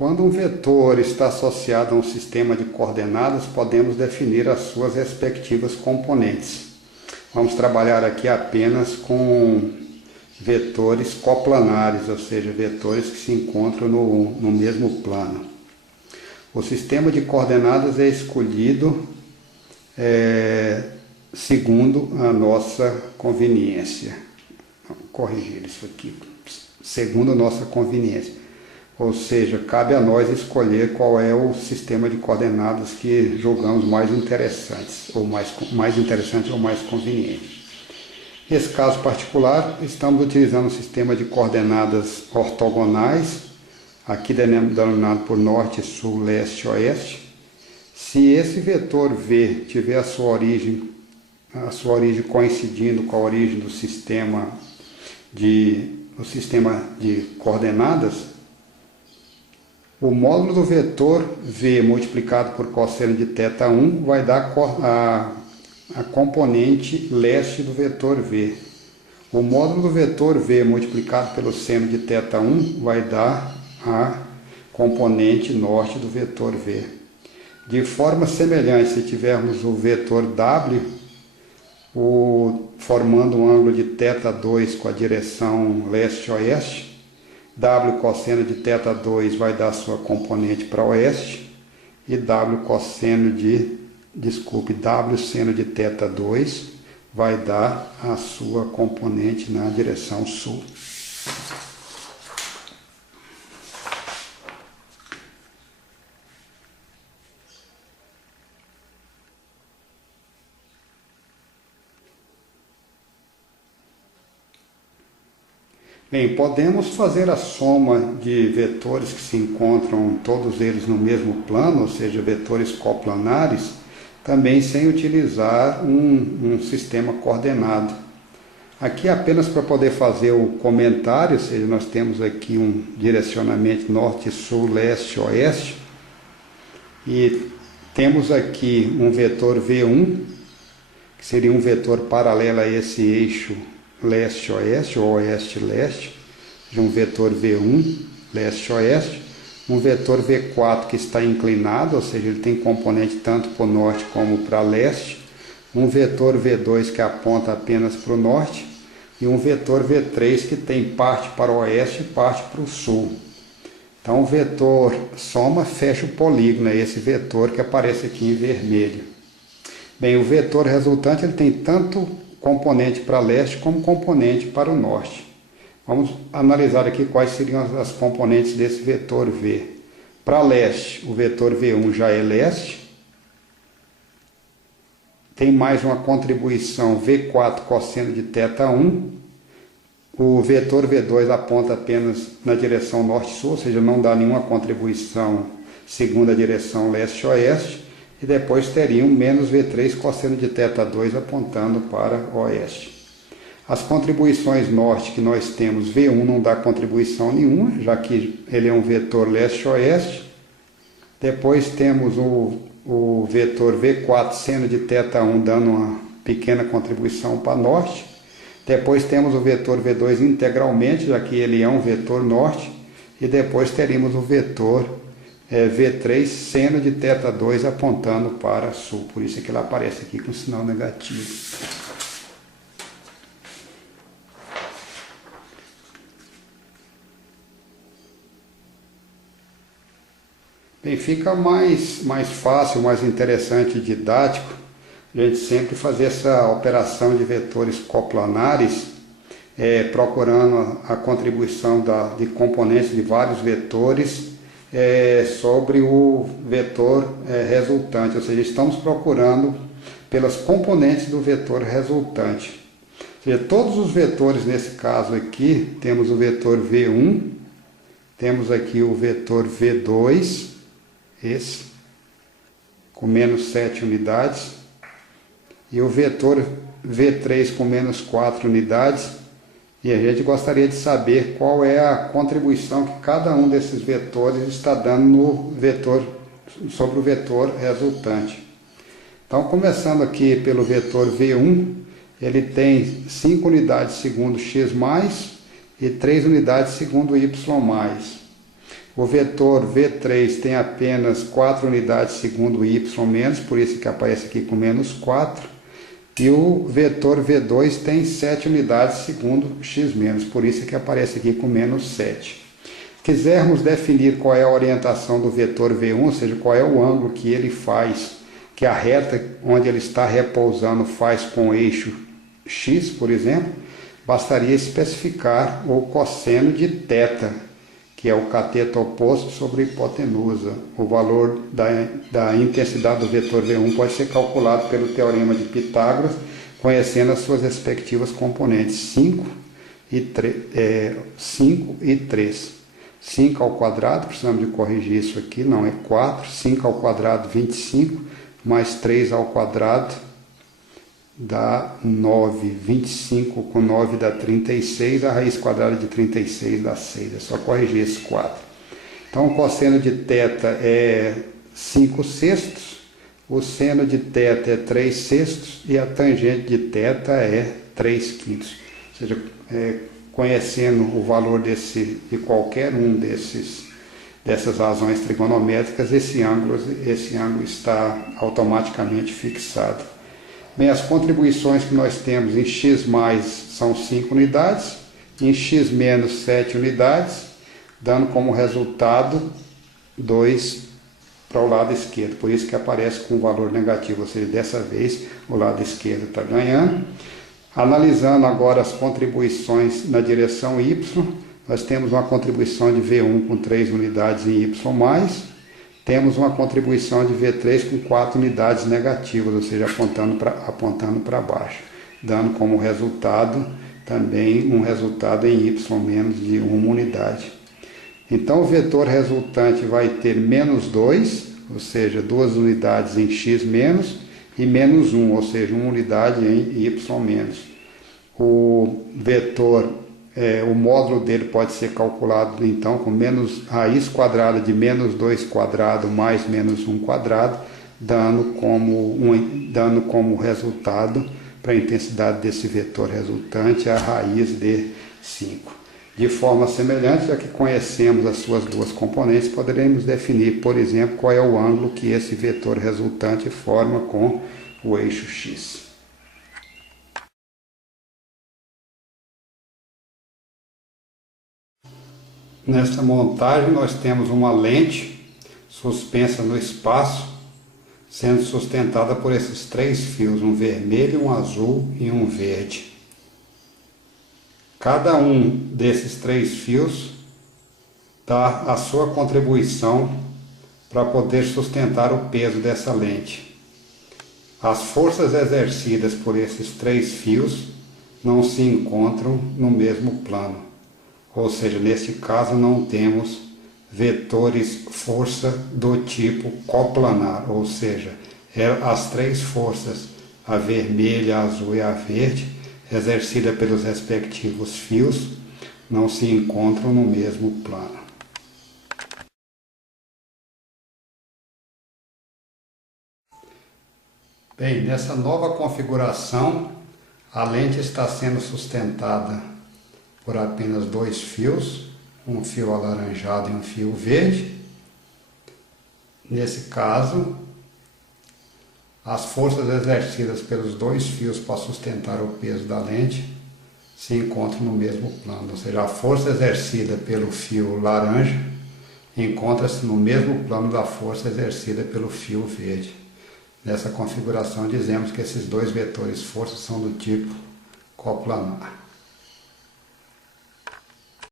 Quando um vetor está associado a um sistema de coordenadas, podemos definir as suas respectivas componentes. Vamos trabalhar aqui apenas com vetores coplanares, ou seja, vetores que se encontram no mesmo plano. O sistema de coordenadas é escolhido segundo a nossa conveniência. Vou corrigir isso aqui. Segundo a nossa conveniência. Ou seja, cabe a nós escolher qual é o sistema de coordenadas que julgamos mais interessantes, ou mais interessante ou mais conveniente. Nesse caso particular, estamos utilizando o sistema de coordenadas ortogonais, aqui denominado por norte, sul, leste, oeste. Se esse vetor V tiver a sua origem coincidindo com a origem do sistema de coordenadas, o módulo do vetor V multiplicado por cosseno de θ1 vai dar a componente leste do vetor V. O módulo do vetor V multiplicado pelo seno de θ1 vai dar a componente norte do vetor V. De forma semelhante, se tivermos o vetor W, formando um ângulo de θ2 com a direção leste-oeste, W cosseno de θ2 vai dar sua componente para oeste e W seno de θ2 vai dar a sua componente na direção sul. Bem, podemos fazer a soma de vetores que se encontram todos eles no mesmo plano, ou seja, vetores coplanares, também sem utilizar um sistema coordenado. Aqui apenas para poder fazer o comentário, ou seja, nós temos aqui um direcionamento norte, sul, leste, oeste, e temos aqui um vetor V1, que seria um vetor paralelo a esse eixo leste-oeste ou oeste-leste, de um vetor V1, leste-oeste, um vetor V4 que está inclinado, ou seja, ele tem componente tanto para o norte como para leste, um vetor V2 que aponta apenas para o norte e um vetor V3 que tem parte para o oeste e parte para o sul. Então o vetor soma fecha o polígono, é esse vetor que aparece aqui em vermelho. Bem, o vetor resultante ele tem tanto componente para leste como componente para o norte. Vamos analisar aqui quais seriam as componentes desse vetor V. Para leste, o vetor V1 já é leste. Tem mais uma contribuição V4 cosseno de θ1. O vetor V2 aponta apenas na direção norte-sul, ou seja, não dá nenhuma contribuição segundo a direção leste-oeste. E depois teria um menos V3 cosseno de θ2 apontando para o oeste. As contribuições norte que nós temos, V1 não dá contribuição nenhuma, já que ele é um vetor leste-oeste. Depois temos o vetor V4 seno de θ1 dando uma pequena contribuição para norte. Depois temos o vetor V2 integralmente, já que ele é um vetor norte. E depois teríamos o vetor V3 seno de θ2 apontando para sul, por isso é que ele aparece aqui com sinal negativo. Bem, fica mais fácil, mais interessante e didático a gente sempre fazer essa operação de vetores coplanares, procurando a contribuição de componentes de vários vetores sobre o vetor resultante, ou seja, estamos procurando pelas componentes do vetor resultante. Ou seja, todos os vetores nesse caso aqui, temos o vetor V1, temos aqui o vetor V2, esse, com menos 7 unidades, e o vetor V3 com menos 4 unidades, e a gente gostaria de saber qual é a contribuição que cada um desses vetores está dando no vetor, sobre o vetor resultante. Então, começando aqui pelo vetor V1, ele tem 5 unidades segundo x+, e 3 unidades segundo y+. O vetor V3 tem apenas 4 unidades segundo y menos, por isso que aparece aqui com menos 4. E o vetor V2 tem 7 unidades segundo x menos, por isso que aparece aqui com menos 7. Quisermos definir qual é a orientação do vetor V1, ou seja, qual é o ângulo que ele faz, que a reta onde ele está repousando faz com o eixo x, por exemplo, bastaria especificar o cosseno de θ, que é o cateto oposto sobre a hipotenusa. O valor da intensidade do vetor V1 pode ser calculado pelo teorema de Pitágoras, conhecendo as suas respectivas componentes 5 e 3. 5 ao quadrado, precisamos de corrigir isso aqui, não é 4. 5 ao quadrado, 25, mais 3 ao quadrado dá 9, 25 com 9 dá 36, a raiz quadrada de 36 dá 6, é só corrigir esse 4. Então o cosseno de θ é 5 sextos, o seno de θ é 3 sextos e a tangente de θ é 3 quintos. Ou seja, conhecendo o valor de qualquer um dessas razões trigonométricas, esse ângulo está automaticamente fixado. Bem, as contribuições que nós temos em x mais são 5 unidades, em x menos 7 unidades, dando como resultado 2 para o lado esquerdo. Por isso que aparece com valor negativo, ou seja, dessa vez o lado esquerdo está ganhando. Analisando agora as contribuições na direção y, nós temos uma contribuição de V1 com 3 unidades em y+, temos uma contribuição de V3 com 4 unidades negativas, ou seja, apontando para baixo, dando como resultado também um resultado em y menos de 1 unidade. Então o vetor resultante vai ter menos 2, ou seja, 2 unidades em x menos, e menos 1, ou seja, 1 unidade em y menos. O vetor, o módulo dele pode ser calculado então com raiz quadrada de menos 2 quadrado mais menos 1 quadrado, dando como resultado para a intensidade desse vetor resultante a raiz de 5. De forma semelhante, já que conhecemos as suas duas componentes, poderemos definir, por exemplo, qual é o ângulo que esse vetor resultante forma com o eixo x. Nesta montagem nós temos uma lente suspensa no espaço, sendo sustentada por esses 3 fios, um vermelho, um azul e um verde. Cada um desses 3 fios dá a sua contribuição para poder sustentar o peso dessa lente. As forças exercidas por esses 3 fios não se encontram no mesmo plano. Ou seja, neste caso não temos vetores força do tipo coplanar, ou seja, as 3 forças, a vermelha, a azul e a verde, exercida pelos respectivos fios, não se encontram no mesmo plano. Bem, nessa nova configuração, a lente está sendo sustentada por apenas 2 fios, um fio alaranjado e um fio verde. Nesse caso, as forças exercidas pelos 2 fios para sustentar o peso da lente se encontram no mesmo plano, ou seja, a força exercida pelo fio laranja encontra-se no mesmo plano da força exercida pelo fio verde. Nessa configuração dizemos que esses 2 vetores força são do tipo coplanar.